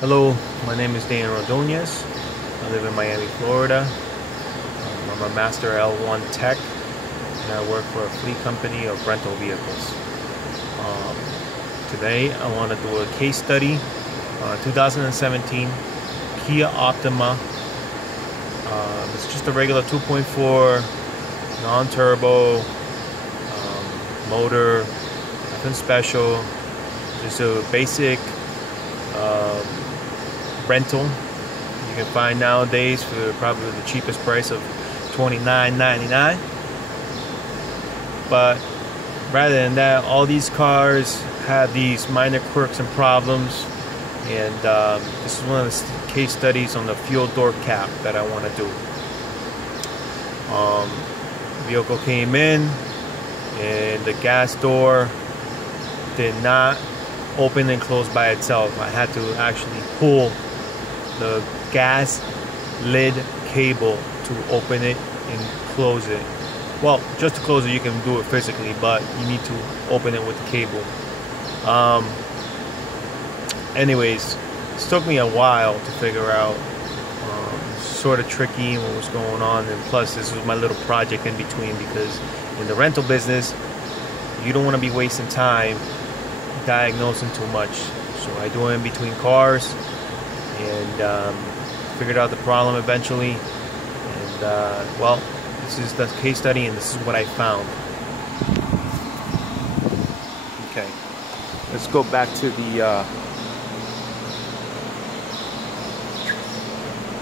Hello, my name is Dan Rodonez. I live in Miami, Florida. I'm a Master L1 tech, and I work for a fleet company of rental vehicles. Today, I want to do a case study on 2017 Kia Optima. It's just a regular 2.4 non-turbo motor, nothing special, just a basic rental you can find nowadays for probably the cheapest price of $29.99. But rather than that, all these cars have these minor quirks and problems, and this is one of the case studies on the fuel door cap that I want to do. Vehicle came in and the gas door did not open and close by itself. I had to actually pull the gas lid cable to open it and close it. Well, just to close it you can do it physically, but you need to open it with the cable. Anyways, it took me a while to figure out. Sort of tricky what was going on, and plus this was my little project in between, because in the rental business you don't want to be wasting time diagnosing too much. So I do it in between cars, and figured out the problem eventually. And well, this is the case study, and this is what I found. Okay, let's go back to the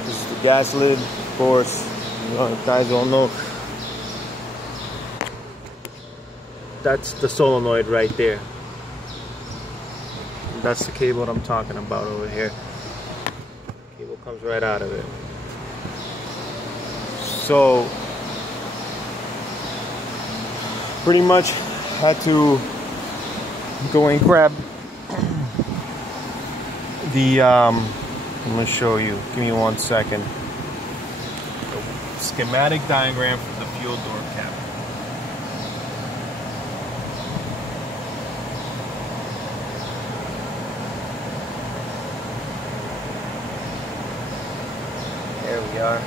this is the gas lid, of course. You guys all know that's the solenoid right there. That's the cable I'm talking about over here. Cable comes right out of it. So pretty much had to go and grab the I'm going to show you. Give me 1 second. The schematic diagram for the fuel door cap. There we are.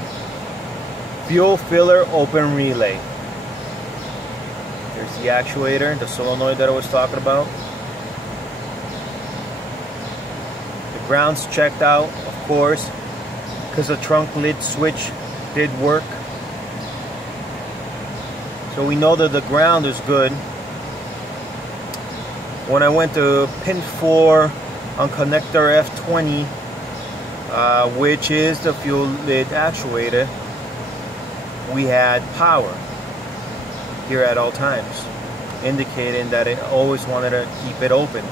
Fuel filler open relay. There's the actuator, the solenoid that I was talking about. The ground's checked out, of course, because the trunk lid switch did work. So we know that the ground is good. When I went to pin 4 on connector F20, which is the fuel lid actuator, we had power here at all times, indicating that it always wanted to keep it open,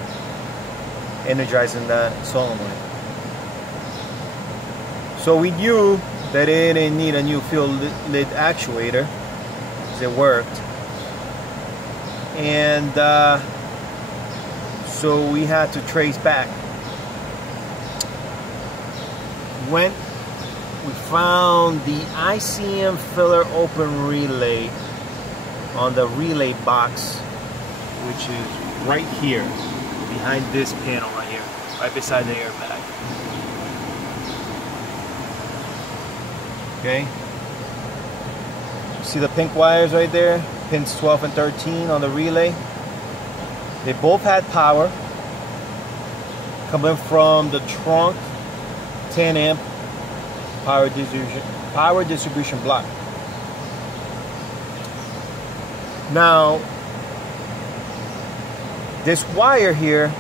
energizing that solenoid. So we knew that it didn't need a new fuel lid actuator, because it worked. And so we had to trace back. We found the ICM filler open relay on the relay box, which is right here, behind this panel right here, right beside the airbag. Okay, see the pink wires right there, pins 12 and 13 on the relay. They both had power coming from the trunk 10 amp power distribution block. Now this wire here,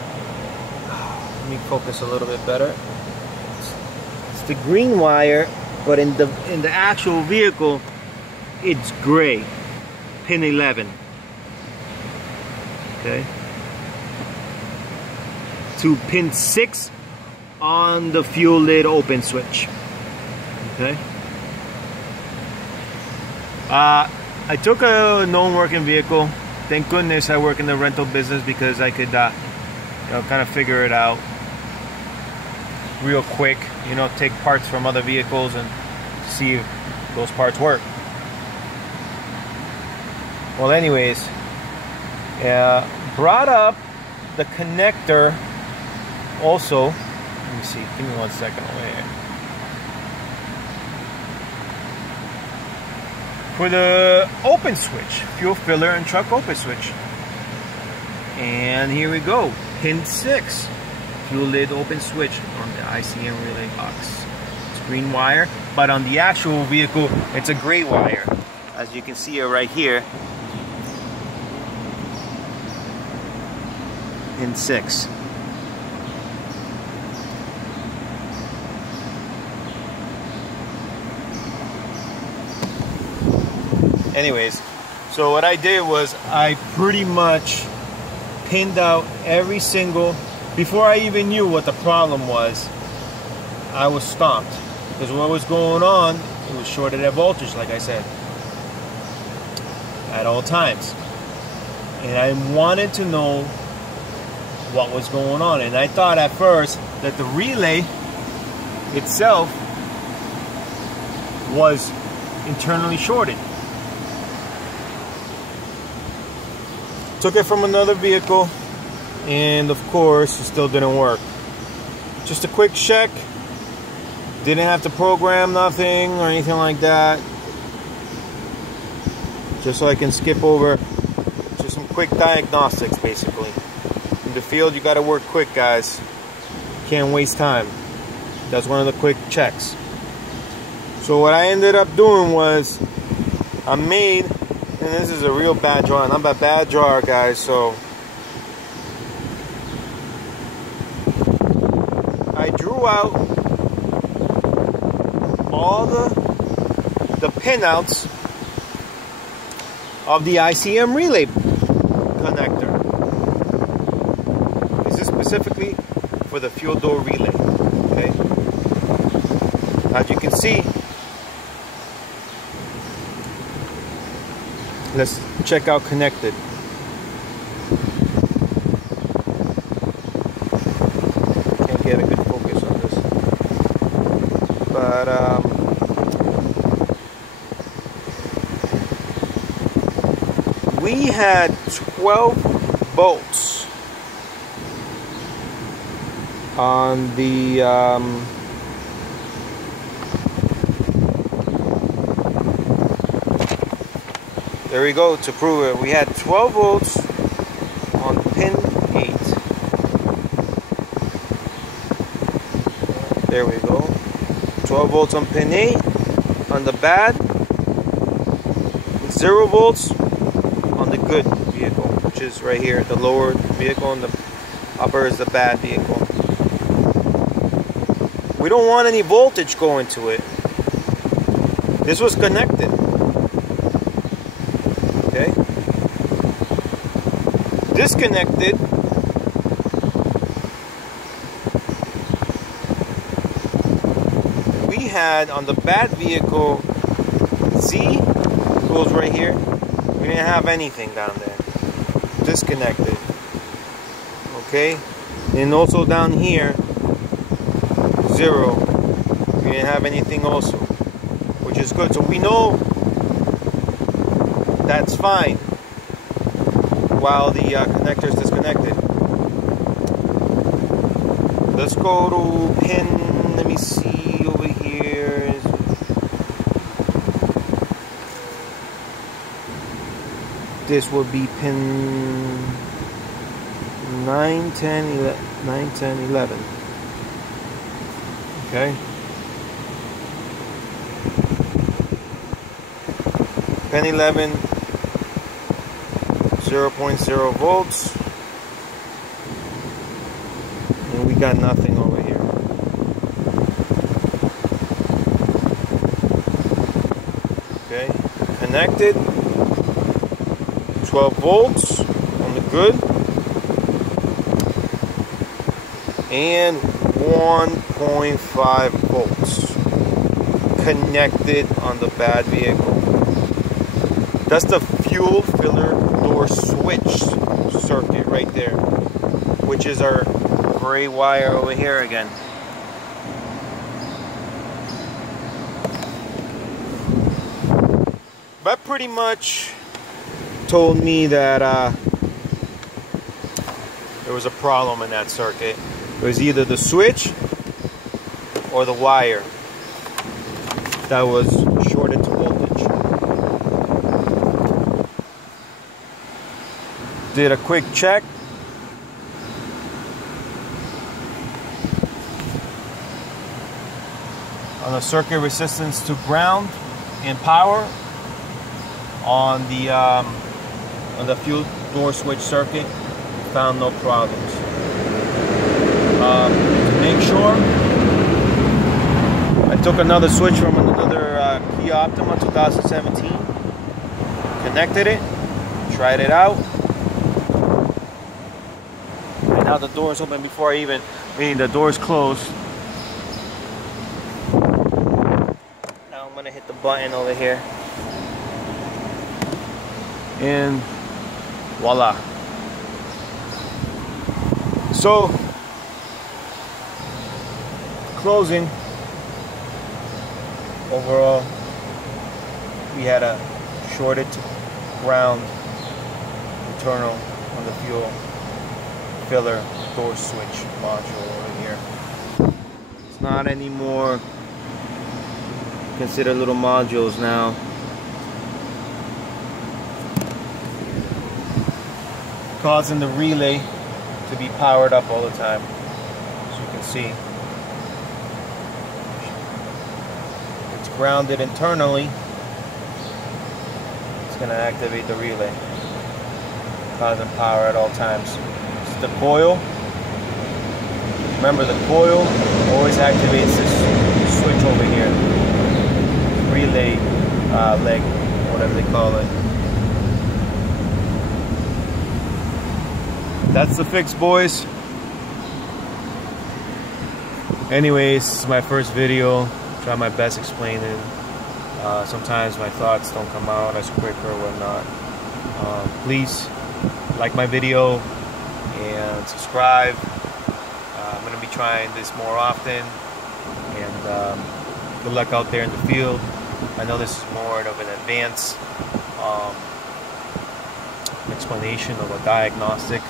let me focus a little bit better. It's the green wire, but in the actual vehicle it's gray, pin 11. Okay, to pin 6 on the fuel lid open switch. Okay, I took a known working vehicle. Thank goodness I work in the rental business, because I could kind of figure it out real quick, take parts from other vehicles and see if those parts work. Well, anyways, brought up the connector also Let me see. Give me 1 second over here. For the open switch, fuel filler and truck open switch. And here we go. Pin 6. Fuel lid open switch on the ICM relay box. It's green wire, but on the actual vehicle, it's a gray wire. As you can see it right here. Pin 6. Anyways, so what I did was I pretty much pinned out every single, before I even knew what the problem was, I was stopped. Because what was going on, it was shorted at voltage, like I said, at all times. And I wanted to know what was going on. And I thought at first that the relay itself was internally shorted. Took it from another vehicle, and of course it still didn't work. Just a quick check. Didn't have to program nothing or anything like that. Just so I can skip over to some quick diagnostics, basically. In the field, you gotta work quick, guys. Can't waste time. That's one of the quick checks. So what I ended up doing was I made, and this is a real bad drawing. I'm a bad drawer, guys, so I drew out all the pinouts of the ICM relay connector. This is specifically for the fuel door relay. Okay. As you can see, let's check out connected. Can't get a good focus on this. But we had 12 bolts on the there we go, to prove it. We had 12 volts on pin 8. There we go. 12 volts on pin 8 on the bad. 0 volts on the good vehicle, which is right here, the lower vehicle, and the upper is the bad vehicle. We don't want any voltage going to it. This was connected. Okay. Disconnected. We had on the bad vehicle Z goes right here. We didn't have anything down there. Disconnected. Okay. And also down here, 0. We didn't have anything also, which is good. So we know that's fine while the connector is disconnected. Let's go to pin, let me see over here. This would be pin 9, 10, 11. Okay. Pin 11, 0.0 volts, and we got nothing over here. Okay, connected, 12 volts on the good, and 1.5 volts connected on the bad vehicle. That's the fuel filler door switch circuit right there, which is our gray wire over here again. That pretty much told me that there was a problem in that circuit. It was either the switch or the wire that was shorted to voltage. Did a quick check. On the circuit resistance to ground and power on the fuel door switch circuit. Found no problems. To make sure, I took another switch from another Kia Optima 2017, connected it, tried it out, and now the door is open before I even, meaning the door is closed. Now I'm gonna hit the button over here, and voila. So, closing, overall, we had a shorted ground internal on the fuel filler door switch module over here. It's not anymore considered little modules now. Causing the relay to be powered up all the time, as you can see. It's grounded internally. It's going to activate the relay, causing power at all times. It's the coil. Remember, the coil always activates this switch over here, relay leg, whatever they call it. That's the fix, boys. Anyways, this is my first video. Try my best explaining. Sometimes my thoughts don't come out as quick or whatnot. Please like my video and subscribe. I'm going to be trying this more often. And good luck out there in the field. I know this is more of an advanced explanation of a diagnostic.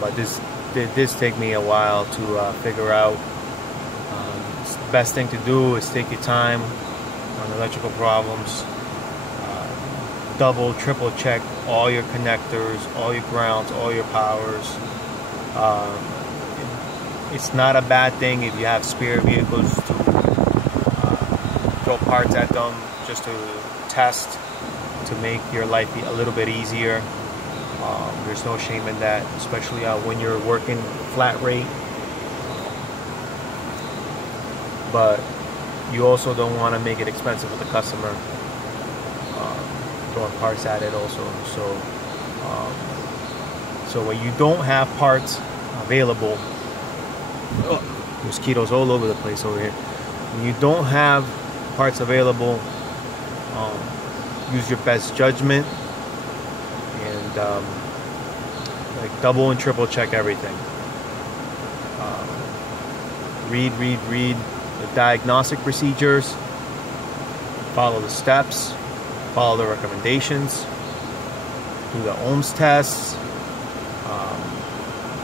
But this did take me a while to figure out. The best thing to do is take your time on electrical problems. Double, triple check all your connectors, all your grounds, all your powers. It's not a bad thing if you have spare vehicles to throw parts at them just to test, to make your life a little bit easier. There's no shame in that, especially when you're working flat rate. But you also don't want to make it expensive for the customer, throwing parts at it also. So when you don't have parts available, mosquitoes all over the place over here. When you don't have parts available, use your best judgment and like double and triple check everything. Read the diagnostic procedures, follow the steps, follow the recommendations, do the ohms tests,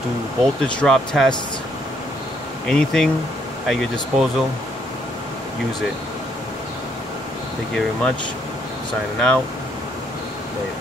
do voltage drop tests. Anything at your disposal, use it. Thank you very much. Signing out. Later.